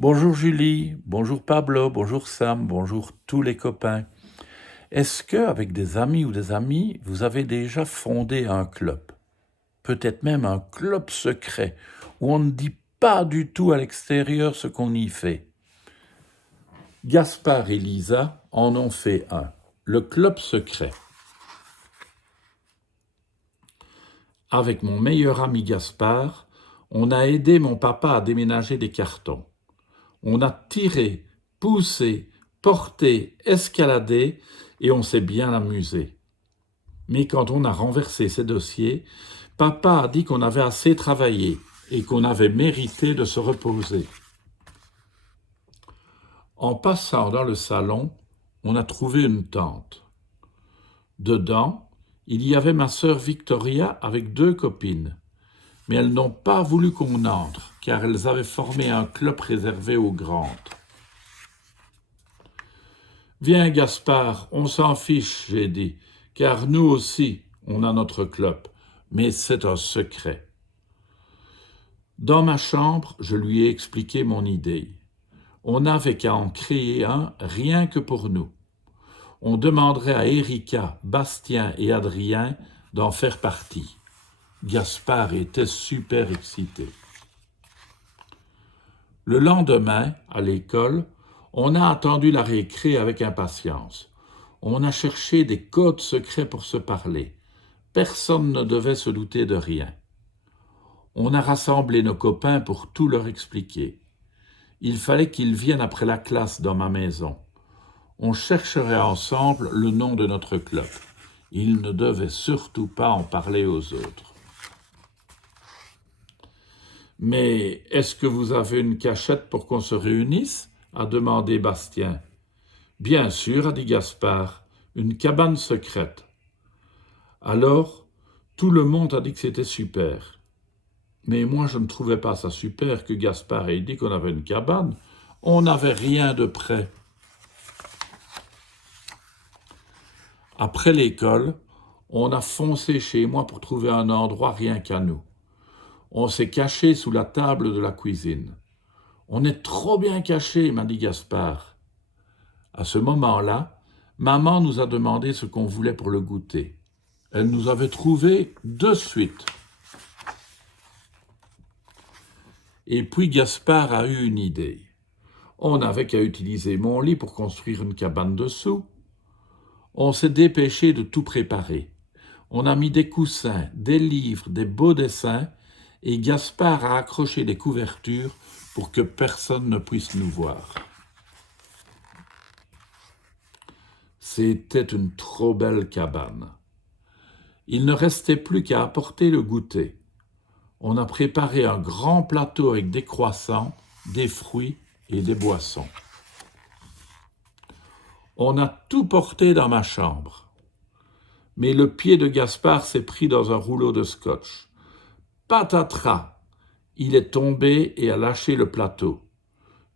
Bonjour Julie, bonjour Pablo, bonjour Sam, bonjour tous les copains. Est-ce que, avec des amis ou des amis, vous avez déjà fondé un club? Peut-être même un club secret, où on ne dit pas du tout à l'extérieur ce qu'on y fait. Gaspard et Lisa en ont fait un, le club secret. Avec mon meilleur ami Gaspard, on a aidé mon papa à déménager des cartons. On a tiré, poussé, porté, escaladé et on s'est bien amusé. Mais quand on a renversé ces dossiers, papa a dit qu'on avait assez travaillé et qu'on avait mérité de se reposer. En passant dans le salon, on a trouvé une tente. Dedans, il y avait ma sœur Victoria avec 2 copines. Mais elles n'ont pas voulu qu'on entre, car elles avaient formé un club réservé aux grandes. Viens, Gaspard, on s'en fiche, j'ai dit, car nous aussi, on a notre club, mais c'est un secret. Dans ma chambre, je lui ai expliqué mon idée. On n'avait qu'à en créer un rien que pour nous. On demanderait à Erika, Bastien et Adrien d'en faire partie. Gaspard était super excité. Le lendemain, à l'école, on a attendu la récré avec impatience. On a cherché des codes secrets pour se parler. Personne ne devait se douter de rien. On a rassemblé nos copains pour tout leur expliquer. Il fallait qu'ils viennent après la classe dans ma maison. On chercherait ensemble le nom de notre club. Ils ne devaient surtout pas en parler aux autres. « Mais est-ce que vous avez une cachette pour qu'on se réunisse ?» a demandé Bastien. « Bien sûr, a dit Gaspard, une cabane secrète. » Alors, tout le monde a dit que c'était super. Mais moi, je ne trouvais pas ça super que Gaspard ait dit qu'on avait une cabane. On n'avait rien de prêt. Après l'école, on a foncé chez moi pour trouver un endroit rien qu'à nous. On s'est caché sous la table de la cuisine. « On est trop bien cachés, m'a dit Gaspard. » À ce moment-là, maman nous a demandé ce qu'on voulait pour le goûter. Elle nous avait trouvé de suite. Et puis Gaspard a eu une idée. On n'avait qu'à utiliser mon lit pour construire une cabane dessous. On s'est dépêché de tout préparer. On a mis des coussins, des livres, des beaux dessins, et Gaspard a accroché des couvertures pour que personne ne puisse nous voir. C'était une trop belle cabane. Il ne restait plus qu'à apporter le goûter. On a préparé un grand plateau avec des croissants, des fruits et des boissons. On a tout porté dans ma chambre. Mais le pied de Gaspard s'est pris dans un rouleau de scotch. Patatras! Il est tombé et a lâché le plateau.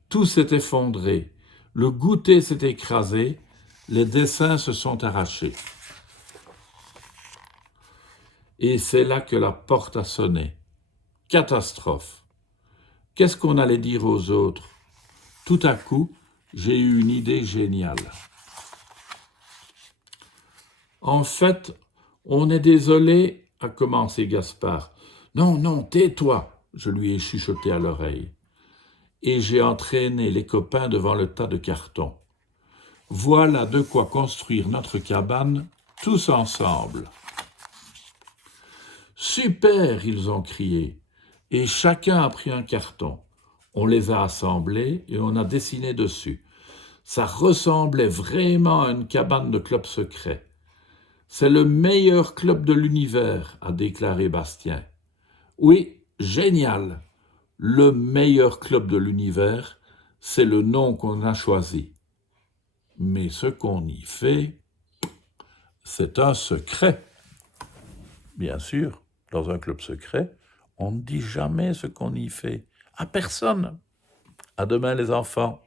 Tout s'est effondré. Le goûter s'est écrasé. Les dessins se sont arrachés. Et c'est là que la porte a sonné. Catastrophe. Qu'est-ce qu'on allait dire aux autres? Tout à coup, j'ai eu une idée géniale. En fait, on est désolé, a commencé Gaspard. Non, non, tais-toi, je lui ai chuchoté à l'oreille. Et j'ai entraîné les copains devant le tas de cartons. Voilà de quoi construire notre cabane tous ensemble. Super, ils ont crié. Et chacun a pris un carton. On les a assemblés et on a dessiné dessus. Ça ressemblait vraiment à une cabane de club secret. C'est le meilleur club de l'univers, a déclaré Bastien. Oui, génial. Le meilleur club de l'univers, c'est le nom qu'on a choisi. Mais ce qu'on y fait, c'est un secret. Bien sûr, dans un club secret, on ne dit jamais ce qu'on y fait. À personne. À demain les enfants.